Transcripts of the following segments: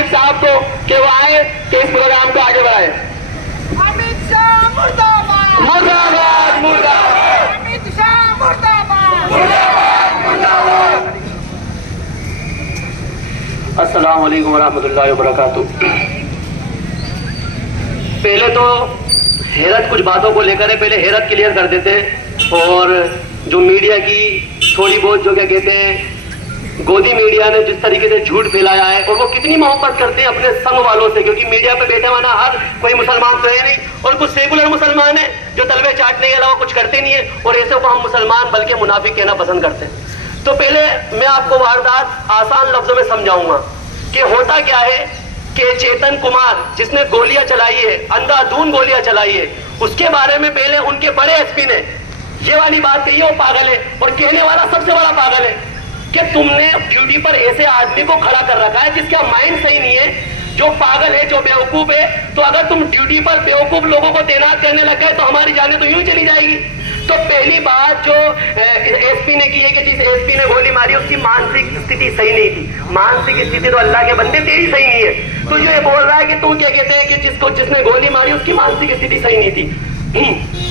आरिफ साहब को कि वो आए कि इस प्रोग्राम को आगे बढ़ाए। अमित शाह मुर्दाबाद, मुर्दाबाद मुर्दाबाद अमित शाह मुर्दाबाद। अस्सलाम वालेकुम वरहमतुल्लाहि वबरकातुह। पहले तो हैरत कुछ बातों को लेकर है, पहले हैरत क्लियर कर देते हैं। और जो मीडिया की थोड़ी बहुत जो क्या कहते हैं गोदी मीडिया ने जिस तरीके से झूठ फैलाया है, और वो कितनी मोहब्बत करते हैं अपने संग वालों से, क्योंकि मीडिया पे बैठे हुआ ना हर कोई मुसलमान तो है नहीं, और कुछ सेकुलर मुसलमान है जो तलवे चाटने के अलावा कुछ करते नहीं है, और ऐसे को हम मुसलमान बल्कि मुनाफिक कहना पसंद करते हैं। तो पहले मैं आपको वारदात आसान लफ्जों में समझाऊंगा कि होता क्या है कि चेतन कुमार जिसने गोलियां चलाई है, अंधाधुंध गोलियां चलाई है, उसके बारे में पहले उनके बड़े एसपी ने ये वाली बात कही है वो पागल है, और कहने वाला सबसे बड़ा पागल है कि तुमने ड्यूटी पर ऐसे आदमी को खड़ा कर रखा है जिसका माइंड सही नहीं है, जो पागल है, जो बेवकूफ है। तो अगर तुम ड्यूटी पर बेवकूफ लोगों को तैनात करने लग गए तो हमारी जाने तो यूं चली जाएगी। तो पहली बात जो एसपी ने की है कि जिस एसपी ने गोली मारी उसकी मानसिक स्थिति सही नहीं थी। मानसिक स्थिति तो अल्लाह के बंदे तेरी सही नहीं है, तो जो ये बोल रहा है कि तू क्या कहते हैं कि जिसने गोली मारी उसकी मानसिक स्थिति सही नहीं थी।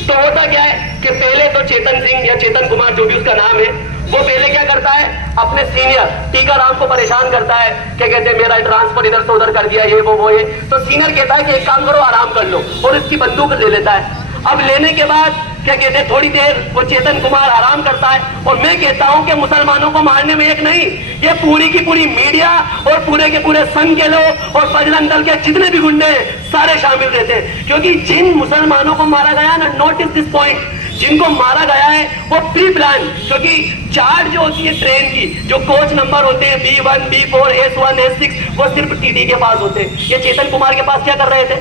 तो होता क्या है कि पहले तो चेतन सिंह या चेतन कुमार जो भी उसका नाम है, वो पहले क्या करता है, अपने सीनियर टीकाराम को परेशान करता है, क्या कहते हैं मेरा ट्रांसफर इधर से उधर कर दिया, ये वो ये। तो सीनियर कहता है कि एक काम करो आराम कर लो, और इसकी बंदूक ले लेता है। अब लेने के बाद क्या कहते हैं थोड़ी देर वो चेतन कुमार आराम करता है, और मैं कहता हूं कि मुसलमानों को मारने में एक नहीं, ये पूरी की पूरी मीडिया और पूरे के पूरे संघ के लोग और बजरंग दल के जितने भी गुंडे हैं सारे शामिल रहते हैं। क्योंकि जिन मुसलमानों को मारा गया ना, नोटिस दिस पॉइंट, जिनको मारा गया है वो प्री प्लान, क्योंकि चार्ट जो होती है ट्रेन की, जो कोच नंबर होते हैं B1, B4, S1, S6, वो सिर्फ टीटी के पास होते हैं। ये चेतन कुमार के पास क्या कर रहे थे?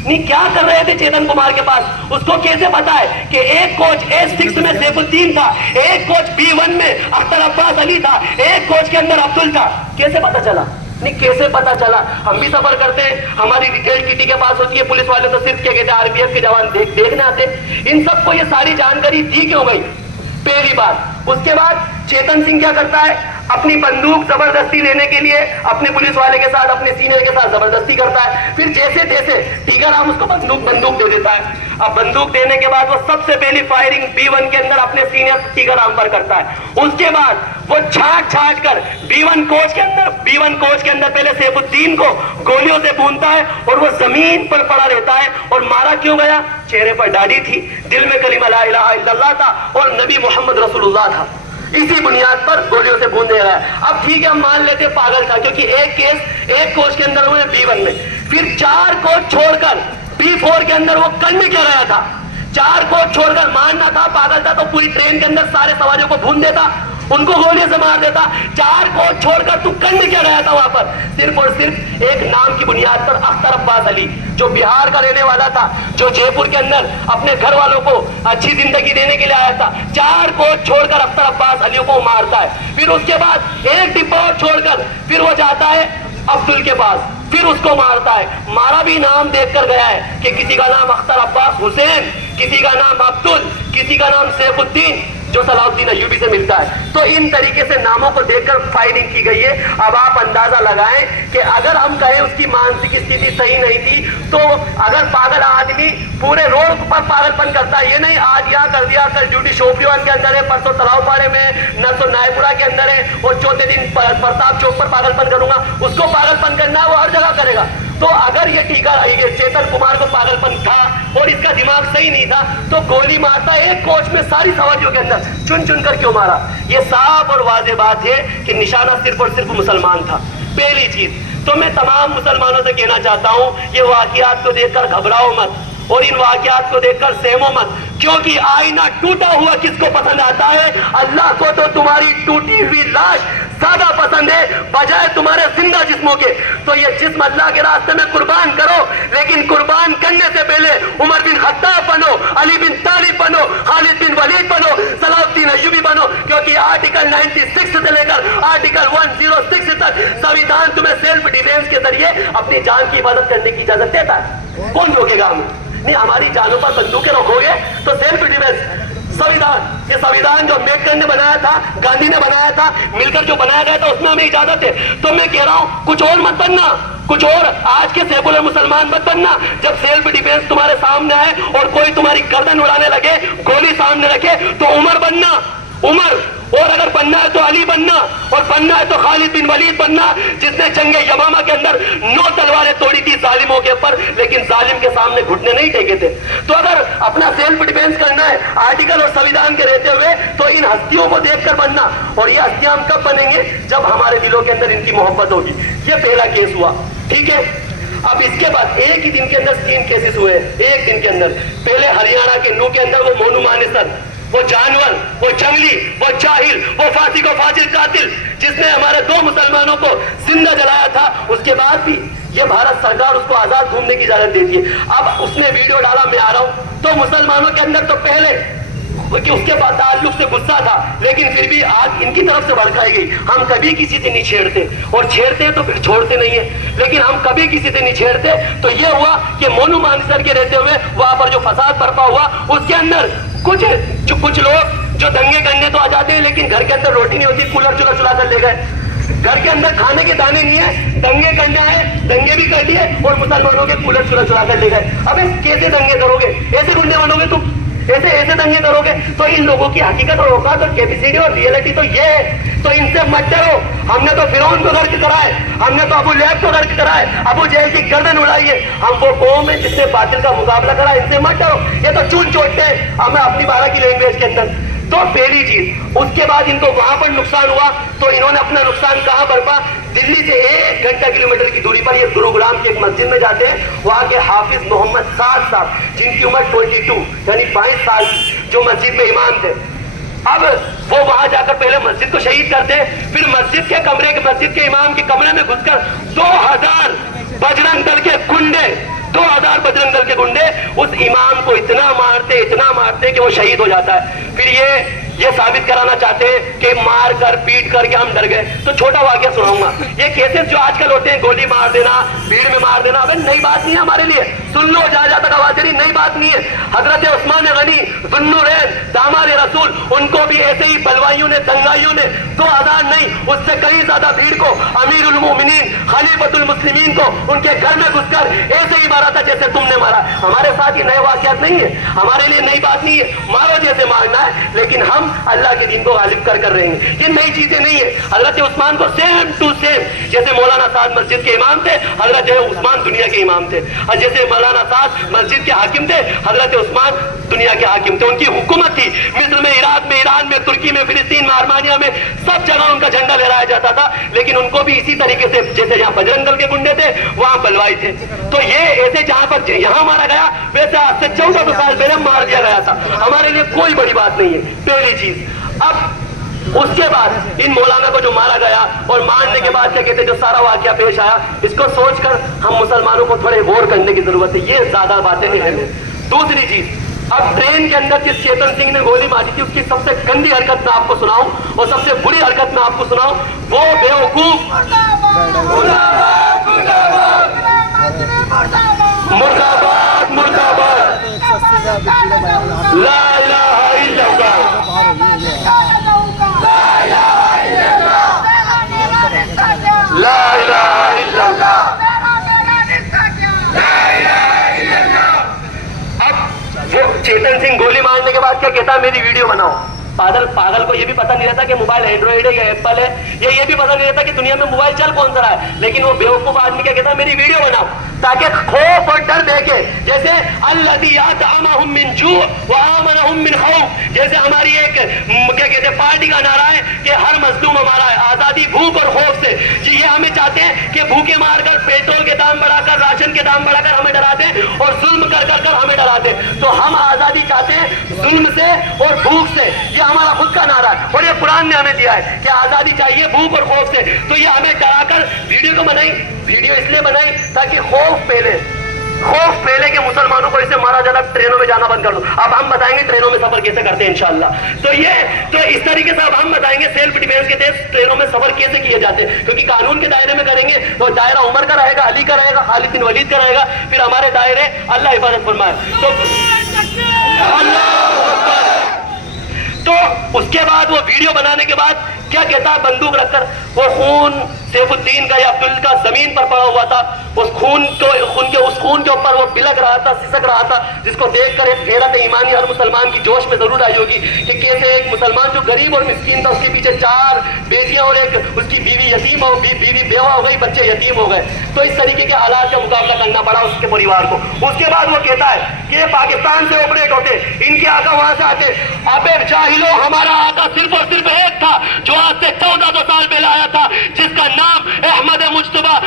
नहीं, क्या कर रहे थे चेतन कुमार के पास? उसको कैसे पता है कि एक कोच S6 में सैफुद्दीन था, एक कोच B1 में अख्तर अब्बास अली था, एक कोच के अंदर अब्दुल था? कैसे पता चला? नहीं, कैसे पता चला? हम भी सफर करते हैं, हमारी डिटेल टीटी के पास होती है, पुलिस वाले तो सिर्फ क्या कहते हैं आरपीएफ के जवान देखने आते। इन सबको ये सारी जानकारी दी क्यों गई? पहली बात। उसके बाद चेतन सिंह क्या करता है, अपनी बंदूक जबरदस्ती लेने के लिए अपने पुलिस वाले के साथ, अपने सीनियर के साथ जबरदस्ती करता है। फिर जैसे तैसे टीकाराम उसको बंदूक दे देता है। अब बंदूक देने के बाद वो सबसे पहली फायरिंग B1 के अंदर अपने सीनियर टीकाराम पर करता है। उसके बाद वो छाट कर B1 कोच के अंदर पहले सैफुद्दीन को गोलियों से भूनता है, और वो जमीन पर पड़ा रहता है। और मारा क्यों गया? चेहरे पर दाढ़ी थी, दिल में कलिमा ला इलाहा इल्लल्लाह था, और नबी मोहम्मद रसूलुल्लाह था। इसी बुनियाद पर गोलियों से भून दे रहा है। अब ठीक है, हम मान लेते पागल था, क्योंकि एक केस एक कोच के अंदर हुए B1 में, फिर 4 कोच छोड़कर B4 के अंदर वो करने क्या गया था? 4 कोच छोड़कर, मानना था पागल था तो पूरी ट्रेन के अंदर सारे सवारियों को भून देता, उनको गोलियों से मार देता। 4 कोच छोड़कर तू करने क्या गया था वहां पर? सिर्फ और सिर्फ एक नाम की बुनियाद पर, अख्तर अब्बास अली, जो बिहार का रहने वाला था, जो जयपुर के अंदर अपने घर वालों को अच्छी जिंदगी देने के लिए आया था। 4 कोच छोड़कर अख्तर अब्बास अली को मारता है। फिर उसके बाद एक डिब्बा छोड़कर फिर वो जाता है अब्दुल के पास, फिर उसको मारता है। मारा भी नाम देखकर गया है कि किसी का नाम अख्तर अब्बास हुसैन, किसी का नाम अब्दुल, किसी का नाम सैफुद्दीन, जो सलाउद्दीन अय्यूबी से मिलता है। तो इन तरीके से नामों को देखकर फायरिंग की गई है। अब आप अंदाजा लगाएं कि अगर हम कहें उसकी मानसिक स्थिति सही नहीं थी, तो अगर पागल आदमी पूरे रोड पर पागलपन करता है, ये नहीं आज यहाँ कर दिया, कल ड्यूटी शोपियान के अंदर है, परसों तलावपाड़े में, नरसों नायपुरा के अंदर है, और चौथे दिन प्रताप चौक पर पागलपन करूंगा, उसको पागलपन करना है वो हर जगह करेगा। तो अगर ये चेतन कुमार को पागलपन था और इसका दिमाग सही नहीं था, तो गोली मारता एक कोच में सारी सवारियों के अंदर चुन चुन कर क्यों मारा? ये साफ और वाज़ेह बात है कि निशाना सिर्फ और सिर्फ मुसलमान था। पहली चीज तो मैं तमाम मुसलमानों से कहना चाहता हूं, ये वाकयात को देखकर घबराओ मत, और इन वाकयात को देखकर सहमो मत, क्योंकि आईना टूटा हुआ किसको पसंद आता है? अल्लाह को तो तुम्हारी टूटी हुई लाश ज्यादा पसंद है बजाय तुम्हारे जिंदा जिस्मों के। तो ये जिस्म अल्लाह के रास्ते में कुर्बान करो, लेकिन कुर्बान करने से पहले उमर बिन खत्ताब बनो, अली बिन तालिब बनो, खालिद बिन वलीद बनो, सलाउद्दीन अय्यूबी बनो, क्योंकि आर्टिकल 96 से लेकर आर्टिकल 106 तक संविधान तुम्हें सेल्फ डिफेंस के जरिए अपनी जान की हिफाजत करने की इजाजत देता है। कौन रोकेगा हमें? नहीं, हमारी जानों पर बंदूकें रखोगे तो सेल्फ डिफेंस, संविधान, ये संविधान जो अम्बेडकर ने बनाया था, गांधी ने बनाया था, मिलकर जो बनाया गया था, उसमें हमें इजाजत है। तो मैं कह रहा हूं कुछ और मत बनना, कुछ और आज के सेकुलर मुसलमान मत बनना। जब सेल्फ डिफेंस तुम्हारे सामने आए और कोई तुम्हारी गर्दन उड़ाने लगे, गोली सामने रखे, तो उमर बनना, उमर। और अगर बनना है तो अली बनना, और बनना है तो खालिद बिन वलीद बनना, जिसने जंगे यमामा के अंदर 9 तलवारें तोड़ी थी जालिमों के ऊपर, लेकिन जालिम के सामने घुटने नहीं टेके थे। तो अगर अपना सेल्फ डिफेंस करना है आर्टिकल और संविधान के रहते हुए, तो इन हस्तियों को देखकर बनना। और ये हस्तियां हम कब बनेंगे? जब हमारे दिलों के अंदर इनकी मोहब्बत होगी। ये पहला केस हुआ, ठीक है। अब इसके बाद एक ही दिन के अंदर 3 केसेस हुए, एक दिन के अंदर। पहले हरियाणा के नू के अंदर वो मोनू मानेसर, वो जानवर, वो जंगली, वो जाहिल, वो फांसी को फाजिल कातिल, जिसने हमारे 2 मुसलमानों को जिंदा जलाया था, उसके बाद भी ये भारत सरकार उसको आजाद घूमने की इजाजत देती है। अब उसने वीडियो डाला, मैं आ रहा हूं, तो मुसलमानों के अंदर तो पहले कि उसके बाद ताल्लुक से गुस्सा था, लेकिन फिर भी आज इनकी तरफ से भड़काई गई। हम कभी किसी से नहीं छेड़ते, और छेड़ते तो फिर छोड़ते नहीं है, लेकिन हम कभी किसी से नहीं छेड़ते। तो ये हुआ कि मोनू मानेसर के रहते हुए वहां पर जो फसाद बरपा हुआ, उसके अंदर कुछ लोग जो दंगे करने तो आ जाते हैं, लेकिन घर के अंदर रोटी नहीं होती, कूलर चुला कर ले गए। घर के अंदर खाने के दाने नहीं है, दंगे करना है, दंगे भी कर लिए, और मुसलमानों के कूलर चुला कर ले गए। अबे कैसे दंगे करोगे? ऐसे गुंडे बनोगे तुम? ऐसे दंगे करोगे? तो इन लोगों की हकीकत और औकात और कैपेसिटी और रियलिटी तो ये है। तो इनसे मत डरो। हमने तो फिरौन को गर्क कराए, हमने तो अबू लहब को गर्क कराए, अबू जहल की गर्दन उड़ाई है। हम वो कौम है जिसने बातिल का मुकाबला करा, इनसे मत डरो। ये तो चून चोटते हैं हमें अपनी बारह की लैंग्वेज के अंदर। तो पहली चीज, उसके बाद इनको वहां पर नुकसान हुआ, तो इन्होंने अपना नुकसान कहां बरपा? दिल्ली से 1 घंटा किलोमीटर की दूरी पर ये गुरुग्राम की एक मस्जिद में जाते हैं। वहां के हाफिज मोहम्मद साद साहब, जिनकी उम्र 22 यानी 22 साल, जो मस्जिद में इमाम थे, अब वो वहां जाकर पहले मस्जिद को शहीद करते हैं, फिर मस्जिद के इमाम के कमरे में घुसकर 2000 बजरंग दल के गुंडे 2000 बजरंग दल के गुंडे उस इमाम को इतना मारते कि वो शहीद हो जाता है। फिर ये साबित कराना चाहते हैं कि मार कर पीट कर के हम डर गए। तो छोटा वाक्य सुनाऊंगा। ये केसेस जो आजकल होते हैं, गोली मार देना, भीड़ में मार देना, अबे नई बात नहीं है हमारे लिए। सुन लो जा तक आवाज रही, नई बात नहीं है। हजरत उस्मान गनी दुन्नुरैन दामाद रसूल, उनको भी ऐसे ही बलवाइयों ने, दंगाइयों ने 2000 नहीं, उससे कहीं ज्यादा भीड़ को, अमीरुल मोमिनीन खलीफतुल मुस्लिमीन को उनके घर में घुसकर ऐसे ही मारा था जैसे तुमने मारा। हमारे साथ ये नए वाकयात नहीं है, हमारे लिए नई बात नहीं है। मारो जैसे मारना है, लेकिन हम अल्लाह के दीन को गालिब कर रहेंगे। ये नई चीजें नहीं है। हजरत उस्मान को सेम टू सेम, जैसे मौलाना साद मस्जिद के इमाम थे, हजरत उस्मान दुनिया के इमाम थे। और जैसे मौलाना साद मस्जिद के हाकिम थे, हजरत उस्मान दुनिया के हाकिम थे। उनकी हुकूमत थी मिस्र में, इराक में, ईरान में, तुर्की में, फिलिस्तीन में, आर्मानिया में, सब जगह उनका झंडा लहराया जाता था। लेकिन उनको भी इसी तरीके से, जैसे यहाँ बजरंग दल के गुंडे थे, वहां बलवाई थे। तो ये ऐसे जहां पर यहाँ मारा गया, वैसे आज से 14 साल पहले मार दिया गया था। हमारे लिए कोई बड़ी बात नहीं है, पहली चीज। अब उसके बाद इन मौलाना को जो मारा गया, और मारने के बाद क्या कहते, जो सारा वाकया पेश आया, इसको सोचकर हम मुसलमानों को थोड़े गौर करने की जरूरत है। ये ज्यादा बातें नहीं है। दूसरी चीज, अब ट्रेन के अंदर जिस चेतन सिंह ने गोली मारी थी, उसकी सबसे गंदी हरकत मैं आपको सुनाऊं, और सबसे बुरी हरकत मैं आपको सुनाऊं। वो बेवकूफ, मुर्दाबाद मुर्दाबाद, ला इलाहा इल्लल्लाह, ला इलाहा इल्लल्लाह। अब वो चेतन सिंह गोली मारने के बाद क्या कहता है, मेरी वीडियो बनाओ। पागल को ये भी पता नहीं रहता कि मोबाइल एंड्रॉइड है या एप्पल है, ये भी पता नहीं रहता कि दुनिया में मोबाइल चल कौन सा रहा है। लेकिन वो बेवकूफ आदमी क्या कहता है, मेरी वीडियो बनाओ, ताकि खौफ और डर देके, जैसे अल्लज़ी अतअमहुम मिन जू व आमनहुम मिन खौफ, जैसे हमारी एक क्या कहते हैं पार्टी का नारा है कि हर मजलूम हमारा है, आजादी भूख और खौफ से। जी ये हमें चाहते हैं कि भूखे मारकर, पेट्रोल के दाम बढ़ाकर, राशन के दाम बढ़ाकर हमें डराते और जुल्म कर हमें डराते। तो हम आजादी चाहते हैं जुल्म से और भूख से, ये हमारा खुद का नारा है। और ये कुरान ने हमें दिया है कि आजादी चाहिए भूख और खौफ से। तो ये हमें डराकर वीडियो को बनाई, वीडियो इसलिए बनाई ताकि खौफ पहले के मुसलमानों को इसे मारा जाता, ट्रेनों में जाना बंद कर दो। अब हम बताएंगे ट्रेनों में सफर कैसे करते हैं इंशाल्लाह। तो इस तरीके से अब हम बताएंगे सेल्फ डिफेंस के तहत ट्रेनों में सफर कैसे किए जाते हैं, क्योंकि कानून के दायरे में करेंगे तो दायरा उमर का रहेगा, अली का रहेगा, खालिद बिन वलीद का रहेगा, फिर हमारे दायरे, अल्लाह हिफाजत फरमाए। तो अल्लाह تو اس کے بعد وہ ویڈیو بنانے کے بعد کیا کہتا ہے, بندوق رکھ کر وہ خون سیف الدین کا یا عبدال کا زمین پر پڑا ہوا تھا, اس خون کے اوپر وہ بلک رہا تھا, سسک رہا تھا, جس کو دیکھ کر ایک غیرت ایمانی ہر مسلمان کی جوش میں ضرور آئی ہوگی کہ کیسے ایک مسلمان جو غریب اور مسکین تھا, اس کے پیچھے 4 بیٹیاں اور ایک اس کی بیوی یتیم ہو, بیوی بیوہ ہو گئی, بچے یتیم ہو گئے. تو اس طریقے کے حالات کا مقابلہ کرنا پڑا اس کے پریوار کو. اس کے بعد وہ کہتا ہے کہ یہ پاکستان سے آپریٹ ہوتے, ان کے آقا وہاں سے آتے. ابے جاہلو, ہمارا آقا صرف اور صرف ایک تھا جو آج سے 1400 سال پہلے آیا تھا, جس کا نام احمد مصطفیٰ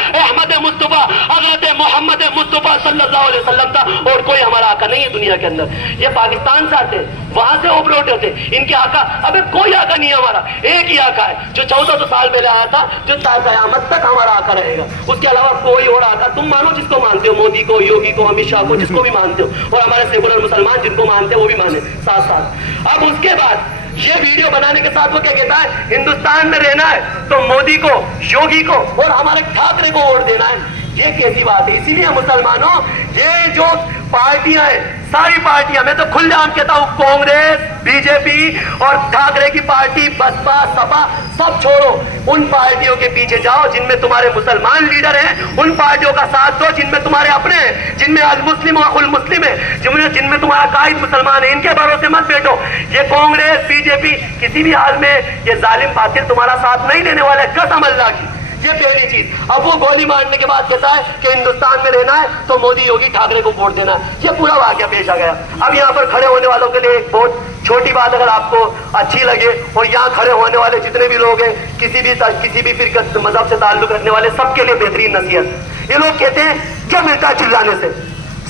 حضرت محمد مصطفیٰ صلی اللہ علیہ وسلم تھا, اور کوئی ہمارا آقا نہیں ہے دنیا کے اندر. یہ پاکستان سے آتے, وہاں سے آپریٹ ہوتے, ان کے آقا, ابے کوئی آقا نہیں ہے ہمارا, ایک ہی آقا ہے جو 1400 سال پہلے آیا تھا, جو تا قیامت تک ہمارا آقا رہے گا. اس کے علاوہ کوئی اور آقا, تم مانو جس کو مانتے ہو, مودی کو, یوگی کو, امت شاہ کو, جس کو بھی مانتے ہو, اور ہمارے سیکولر مسلمان جن کو مانتے ہیں وہ بھی مانے ساتھ ساتھ. اب اس کے بعد یہ ویڈیو بنانے کے ساتھ وہ کیا کہتا ہے, ہندوستان میں رہنا ہے تو مودی کو, یوگی کو اور ہمارے ٹھاکرے کو ووٹ دینا ہے. یہ کیسی بات ہے؟ اسی لیے مسلمانوں, یہ جو پارٹیاں ہیں, ساری پارٹیاں, میں تو کھلے عام کہتا ہوں, کانگریس, بی جے پی اور ٹھاکرے کی پارٹی, بسپا, سپا, سب چھوڑو. ان پارٹیوں کے پیچھے جاؤ جن میں تمہارے مسلمان لیڈر ہیں, ان پارٹیوں کا ساتھ دو جن میں تمہارے اپنے ہیں, جن میں المسلم و اخو المسلم ہے, جن میں تمہارا قائد مسلمان ہے. ان کے بھروسے مت بیٹھو. یہ کانگریس, بی جے پی کسی بھی حال میں یہ ظالم باطل تمہارا ساتھ نہیں دینے والے, قسم اللہ کی. یہ پہلی چیز. اب وہ گولی مارنے کے بعد کہتا ہے کہ ہندوستان میں رہنا ہے تو مودی, یوگی, ٹھاکرے کو ووٹ دینا ہے. یہ پورا واقعہ پیش آ گیا. اب یہاں پر کھڑے ہونے والوں کے لیے ایک بہت چھوٹی بات اگر آپ کو اچھی لگے, اور یہاں کھڑے ہونے والے جتنے بھی لوگ ہیں, کسی بھی فرقت مذہب سے تعلق رکھنے والے, سب کے لیے بہترین نصیحت. یہ لوگ کہتے ہیں کیا ملتا ہے چلانے سے,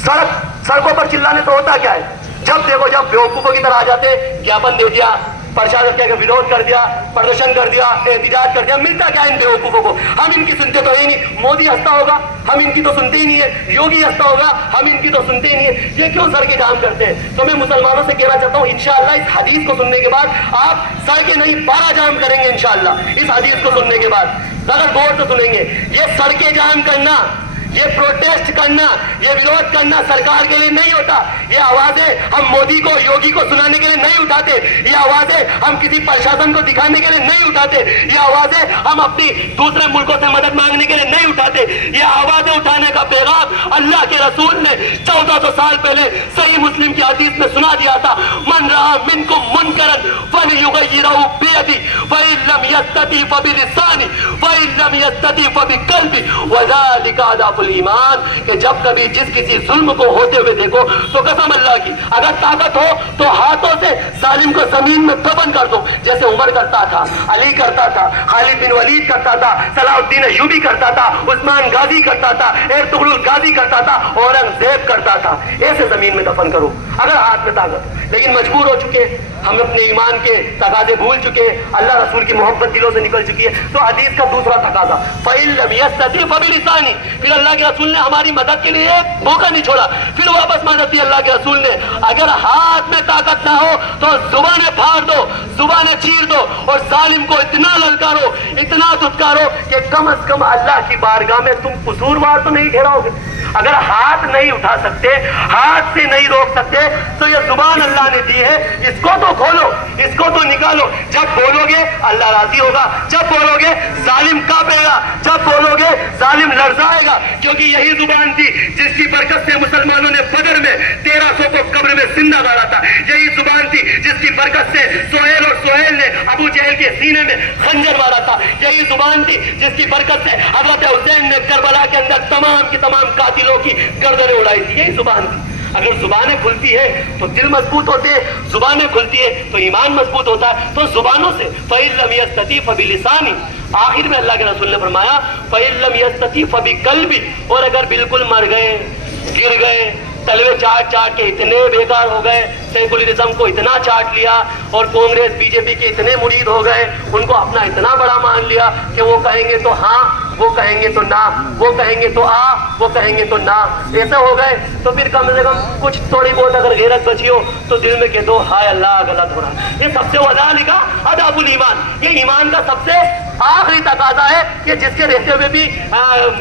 سڑکوں پر چلانے سے ہوتا کیا ہے؟ جب دیکھو, جب بیوقوفوں کی طرح آ جاتے, جاپن دے دیا, پرچار رکھ کے وروध کر دیا, پردرشن کر دیا, احتجاج کر دیا, ملتا کیا ان بیوقوفوں کو؟ ہم ان کی سنتے تو ہی نہیں. مودی ہنستا ہوگا, ہم ان کی تو سنتے ہی نہیں ہے. یوگی ہنستا ہوگا, ہم ان کی تو سنتے ہی نہیں ہے. یہ کیوں سر کے جام کرتے ہیں؟ تو میں مسلمانوں سے کہنا چاہتا ہوں, انشاءاللہ اس حدیث کو سننے کے بعد آپ سر کے نہیں 12 جام کریں گے انشاءاللہ. اس حدیث کو سننے کے بعد اگر غور سے سنیں گے, یہ سڑکیں جام کرنا, یہ پروٹیسٹ کرنا, یہ وروध کرنا سرکار کے لیے نہیں ہوتا. یہ آوازیں ہم مودی کو, یوگی کو سنانے کے لیے نہیں اٹھاتے. یہ آوازیں ہم کسی پرشاسن کو دکھانے کے لیے نہیں اٹھاتے. یہ آوازیں ہم اپنی دوسرے ملکوں سے مدد مانگنے کے لیے نہیں اٹھاتے. یہ آوازیں اٹھانے کا پیغام اللہ کے رسول نے 1400 سال پہلے صحیح مسلم کی حدیث میں سنا دیا تھا. من رأى منکم منکرا فلیغیرہ بیدی فإن لم یستطع فبلسانہ فإن لم یستطع فبقلبہ وذلک اضعف ایمان. کہ جب کبھی جس کسی ظلم کو ہوتے ہوئے دیکھو تو قسم اللہ کی, اگر طاقت ہو تو ہاتھوں سے ظالم کو زمین میں دفن کر دو, جیسے عمر کرتا تھا, علی کرتا تھا, خالد بن ولید کرتا تھا, صلاح الدین ایوبی کرتا تھا, عثمان غازی کرتا تھا, ارطغرل غازی کرتا تھا, اورنگزیب کرتا تھا. ایسے زمین میں دفن کرو اگر ہاتھ میں طاقت. لیکن مجبور ہو چکے, ہم اپنے ایمان کے تقاضے بھول چکے, اللہ رسول کی محبت دلوں سے نکل چکی ہے. تو حدیث کا دوسرا تقاضا فَإِن لَمْ يَسْتَطِعْ فَبِلِسَانِهِ, پھر اللہ کے رسول نے ہماری مدد کے لیے ایک موقع نہیں چھوڑا, پھر واپس مدد دی اللہ کے رسول نے. اگر ہاتھ میں طاقت نہ ہو تو زبانیں پھاڑ دو, زبانیں چیر دو, اور ظالم کو اتنا للکارو, اتنا دھتکارو کہ کم از کم اللہ کی بارگاہ میں تم قصوروار تو نہیں ٹھہراؤ گے. اگر ہاتھ نہیں اٹھا سکتے, ہاتھ سے نہیں روک سکتے, تو یہ زبان اللہ نے دی ہے, اس کو تو کھولو, اس کو تو نکالو. جب بولو گے اللہ راضی ہوگا, جب بولو گے ظالم کانپے گا, جب بولو گے ظالم لرزائے گا. کیونکہ یہی زبان تھی جس کی برکت سے مسلمانوں نے بدر میں 1300 کو قبر میں زندہ گاڑا تھا. یہی زبان تھی جس کی برکت سے سہیل اور سہیل نے ابو جہل کے سینے میں خنجر مارا تھا. یہی زبان تھی جس کی برکت سے حضرت حسین نے کربلا کے اندر تمام کی تمام قاتلوں کی گردنیں اڑائی تھی. یہی زبان تھی. اگر زبانیں کھلتی ہے تو دل مضبوط ہوتے ہیں, زبانیں کھلتی ہے تو ایمان مضبوط ہوتا ہے. تو زبانوں سے فَإِن لَمْ يَسْتَطِعْ فَبِلِسَانِهِ, آخر میں اللہ کے رسول نے فرمایا فَإِن لَمْ يَسْتَطِعْ فَبِقَلْبِهِ, اور اگر بالکل مر گئے, گر گئے, تلوے چاٹ چاٹ کے اتنے بیکار ہو گئے, سیکولرزم کو اتنا چاٹ لیا, اور کانگریس بی جے پی کے اتنے مرید ہو گئے, ان کو اپنا اتنا بڑا مان لیا کہ وہ کہیں گے تو ہاں, وہ کہیں گے تو نہ, وہ کہیں گے تو آ, وہ کہیں گے تو نہ, ایسے ہو گئے, تو پھر کم سے کم کچھ تھوڑی بہت اگر غیرت بچی ہو تو دل میں کہہ دو ہائے اللہ غلط ہو رہا ہے. یہ سب سے وذالک اضعف الایمان, یہ ایمان کا سب سے آخری تقاضا ہے कि जिसके रहते हुए भी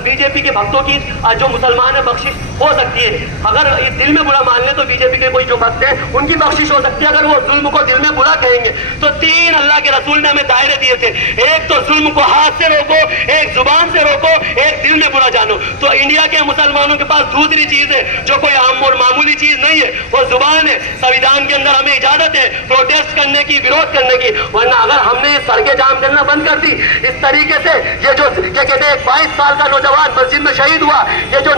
बीजेपी के भक्तों की जो मुसलमान है बख्शिश हो सकती है। अगर दिल में बुरा मान ले तो बीजेपी के कोई जो भक्त है उनकी बख्शिश हो सकती है। अगर वो जुल्म को दिल में बुरा कहेंगे तो 3 अल्लाह के रसूल ने हमें दायरे दिए थे, एक तो जुल्म को हाथ से रोको, एक जुबान से रोको, एक दिल में बुरा जानो। तो इंडिया के मुसलमानों के पास दूसरी चीज है जो कोई आम और मामूली चीज नहीं है, वो जुबान है। संविधान के अंदर हमें इजाजत है प्रोटेस्ट करने की, विरोध करने की, वरना अगर हमने सड़कें जाम करना बंद कर दी इस तरीके से, ये जो क्या कहते हैं 22 साल का नौजवान मस्जिद में शहीद हुआ, ये जो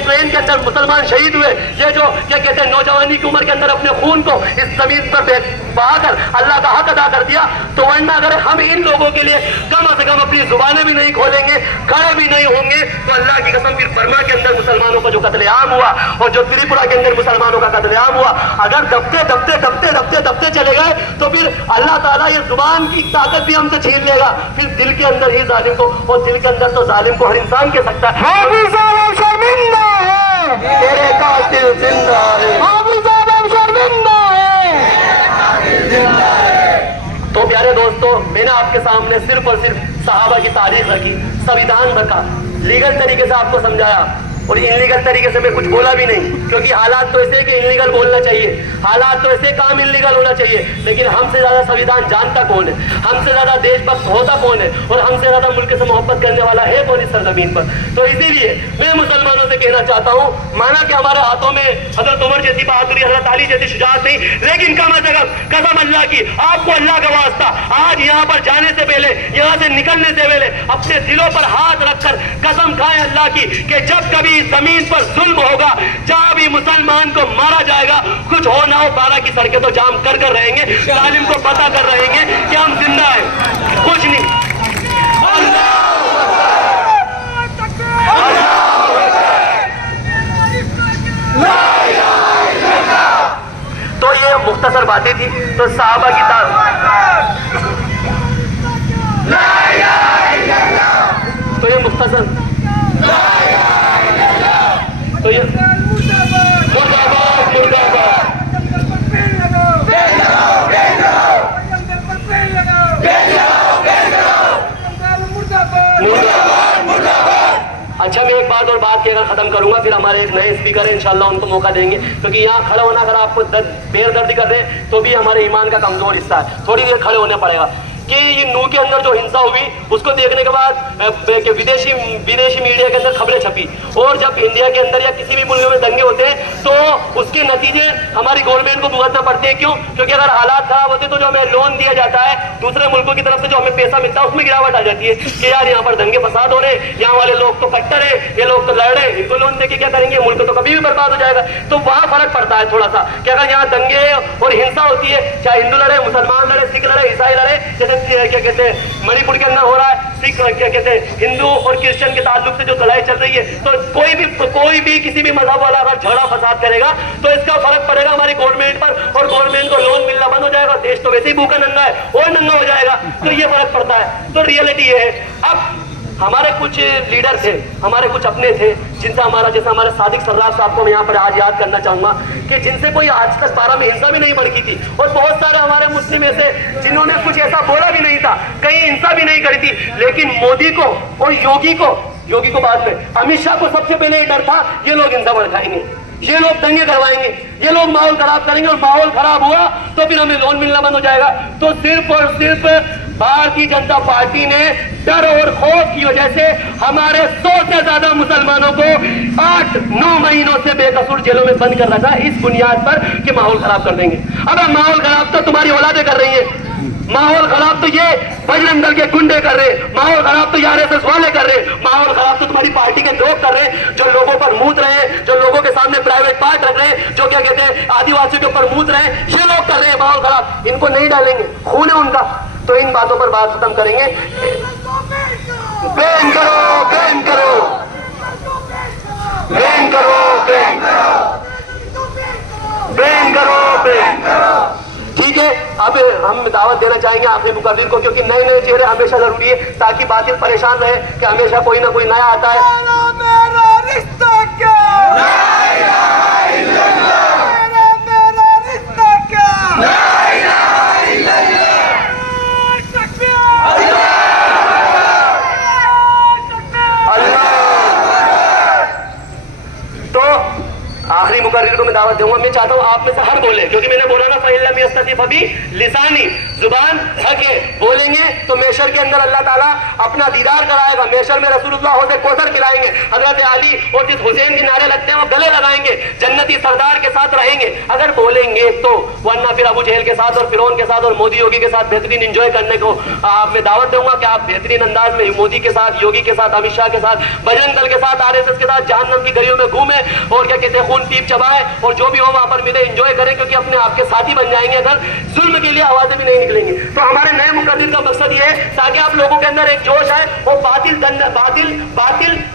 ट्रेन के अंदर मुसलमान शहीद हुए, ये जो क्या कहते हैं नौजवानी की उम्र के अंदर अपने खून को इस जमीन पर बहाकर अल्लाह का हक अदा कर दिया, तो वरना अगर हम इन लोगों के लिए कम से कम अपनी जुबानें भी नहीं खोलेंगे, खड़े भी नहीं होंगे, तो अल्लाह की कसम फिर बर्मा के अंदर मुसलमानों का जो कत्लेआम हुआ और जो त्रिपुरा के अंदर मुसलमानों का कत्लेआम हुआ, अगर दबते दबते दबते दबते दबते चले गए तो फिर अल्लाह ताला ये जुबान की ताकत भी हमसे छीन लेगा, फिर दिल के अंदर ही जालिम को, और दिल के अंदर तो जालिम को हर इंसान कह सकता है। शर्मिंदा है, तेरे कातिल जिंदा है, शर्मिंदा है। तो प्यारे दोस्तों, मैंने आपके सामने सिर्फ और सिर्फ सहाबा की तारीख रखी, संविधान रखा, लीगल तरीके से आपको समझाया, और इनलीगल तरीके से मैं कुछ बोला भी नहीं, क्योंकि हालात तो ऐसे कि इनलीगल बोलना चाहिए, हालात तो ऐसे काम इनलीगल होना चाहिए, लेकिन हमसे ज्यादा संविधान जानता कौन है, हमसे ज्यादा देशभक्त होता कौन है, और हमसे ज्यादा मुल्क से मोहब्बत करने वाला है कौन इस सरजमीन पर। तो इसीलिए मैं मुसलमानों से कहना चाहता हूँ, माना कि हमारे हाथों में हजरत उमर जैसी बहादुरी, हजरत अली जैसी शुजाअत नहीं, लेकिन कम अज कम कसम अल्लाह की, आपको अल्लाह का वास्ता आज यहाँ पर जाने से पहले, यहाँ से निकलने से पहले अपने दिलों पर हाथ रखकर कसम खाएं अल्लाह की कि जब कभी जमीन पर जुल्म होगा, जहां भी मुसलमान को मारा जाएगा, कुछ हो ना हो 12 की सड़कें तो जाम कर कर रहेंगे, जालिम को पता कर रहेंगे कि हम जिंदा है, कुछ नहीं। तो ये मुख्तसर बातें थी, तो साहबा की तो ये मुख्तसर तो ये मुर्दाबाद मुर्दाबाद अच्छा, मैं एक बात और बात कहकर खत्म करूंगा, फिर हमारे एक नए स्पीकर है इंशाल्लाह उनको मौका देंगे, क्योंकि यहाँ खड़ा होना अगर आपको पैर दर्द कर रहे हैं तो भी हमारे ईमान का कमजोर हिस्सा है, थोड़ी देर खड़े होना पड़ेगा। कि ये नू के अंदर जो हिंसा हुई उसको देखने के बाद विदेशी मीडिया के अंदर खबरें छपी, और जब इंडिया के अंदर या किसी भी मुल्क में दंगे होते हैं तो उसके नतीजे हमारी गवर्नमेंट को भुगतना पड़ते हैं। क्यों? क्योंकि अगर हालात खराब होते तो जो हमें लोन दिया जाता है दूसरे मुल्कों की तरफ से, जो हमें पैसा मिलता है, उसमें गिरावट आ जाती है कि यार यहाँ पर दंगे फसाद हो रहे हैं, यहाँ वाले लोग तो कट्टर है, ये लोग तो लड़ रहे हैं, इनको लोन देके क्या करेंगे, मुल्क तो कभी भी बर्बाद हो जाएगा। तो वहाँ फर्क पड़ता है थोड़ा सा कि अगर यहाँ दंगे और हिंसा होती है, चाहे हिंदू लड़े, मुसलमान लड़े, सिख लड़े, ईसाई लड़े, जैसे क्या कहते हैं मणिपुर के अंदर हो रहा है, सिख क्या कहते हैं हिंदू और क्रिश्चियन के ताल्लुक से जो लड़ाई चल रही है, तो कोई भी किसी भी मजहब वाला अगर झगड़ा फसाद करेगा तो इसका फर्क पड़ेगा हमारी गवर्नमेंट पर, और गवर्नमेंट को लोन मिलना बंद हो जाएगा, देश तो वैसे ही भूखा नंगा है और नंगा हो जाएगा। तो ये फर्क पड़ता है। तो रियलिटी ये है। अब हमारे कुछ लीडर थे, हमारे कुछ अपने थे, जिनसे हमारा, जैसे हमारे सादिक सर्राफ साहब को मैं यहाँ पर आज याद करना चाहूंगा कि जिनसे कोई आज तक 12 में हिंसा भी नहीं भड़की थी, और बहुत सारे हमारे मुस्लिम ऐसे जिन्होंने कुछ ऐसा बोला भी नहीं था, कहीं हिंसा भी नहीं करी थी, लेकिन मोदी को और योगी को बाद में, अमित शाह को सबसे पहले ये डर था ये लोग हिंसा भड़काएंगे, ये लोग दंगे करवाएंगे, ये लोग माहौल खराब करेंगे, और माहौल खराब हुआ तो फिर हमें लोन मिलना बंद हो जाएगा। तो सिर्फ और सिर्फ भारतीय जनता पार्टी ने डर और खौफ की वजह से हमारे 100 से ज्यादा मुसलमानों को 8-9 महीनों से बेकसूर जेलों में बंद कर रखा, इस बुनियाद पर कि माहौल खराब कर देंगे। अब माहौल खराब तो तुम्हारी औलादे कर रही है, माहौल खराब तो ये बजरंग दल के गुंडे कर रहे, माहौल खराब तो आरएसएस वाले कर रहे, माहौल खराब तो तुम्हारी पार्टी के लोग कर रहे, जो लोगों पर मूत रहे, जो लोगों के सामने प्राइवेट पार्ट रख रहे, जो क्या कहते हैं आदिवासियों के ऊपर मूत रहे, ये लोग कर रहे हैं माहौल खराब। इनको नहीं डालेंगे, खून है उनका। तो इन बातों पर बात खत्म करेंगे। बैन करो, बैन करो, बैन करो, बैन करो, बैन करो, बैन करो। ठीक है, अब हम दावत देना चाहेंगे आखिरी मुकर्रिर को, क्योंकि नए नए चेहरे हमेशा जरूरी है ताकि बातिल परेशान रहे कि हमेशा कोई ना कोई नया आता है। मेरा रिश्ता क्या, मेरा रिश्ता क्या, میں دعوت دوں گا. میں چاہتا ہوں آپ میں سے ہر بولے, کیونکہ میں نے بولا نا فَإِن لَمْ يَسْتَطِعْ فَبِلِسَانِهِ, زبان حق ہے, بولیں گے تو محشر کے اندر اللہ تعالیٰ اپنا دیدار کرائے گا. محشر میں رسول اللہ حوض کوثر پلائیں گے, حضرت علی اور جس حسین کے نعرے لگتے ہیں وہ گلے لگائیں گے, جنتی سردار کے ساتھ رہیں گے اگر بولیں گے تو. ورنہ پھر ابو جہل کے ساتھ اور فرعون کے ساتھ اور مودی یوگی کے ساتھ بہترین انجوائے کرنے کو آپ میں دعوت دوں گا کہ آپ بہترین انداز میں مودی کے ساتھ, یوگی کے ساتھ, امت شاہ کے ساتھ, بجرنگ دل کے ساتھ, RSS کے ساتھ جہنم کی گلیوں میں گھومیں اور کیا کہتے ہیں خون پیپ چبائیں اور جو بھی ہو وہاں پر ملے انجوائے کریں, کیونکہ اپنے آپ کے ساتھی بن جائیں گے اگر ظلم کے لیے آوازیں بھی نہیں نکلیں گی. تو ہمارے نئے مقرر کا مقصد یہ ہے تاکہ آپ لوگوں کے اندر ایک جوش ہے, وہ باطل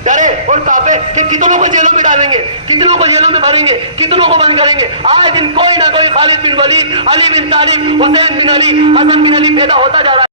ڈرے اور کانپے کہ کتنوں کو جیلوں میں ڈالیں گے, کتنوں کو جیلوں میں بھریں گے, کتنوں کو بند کریں گے. آئے دن کوئی نہ کوئی خالد بن ولید, علی بن طالب, حسین بن علی, حسن بن علی پیدا ہوتا جا رہا ہے.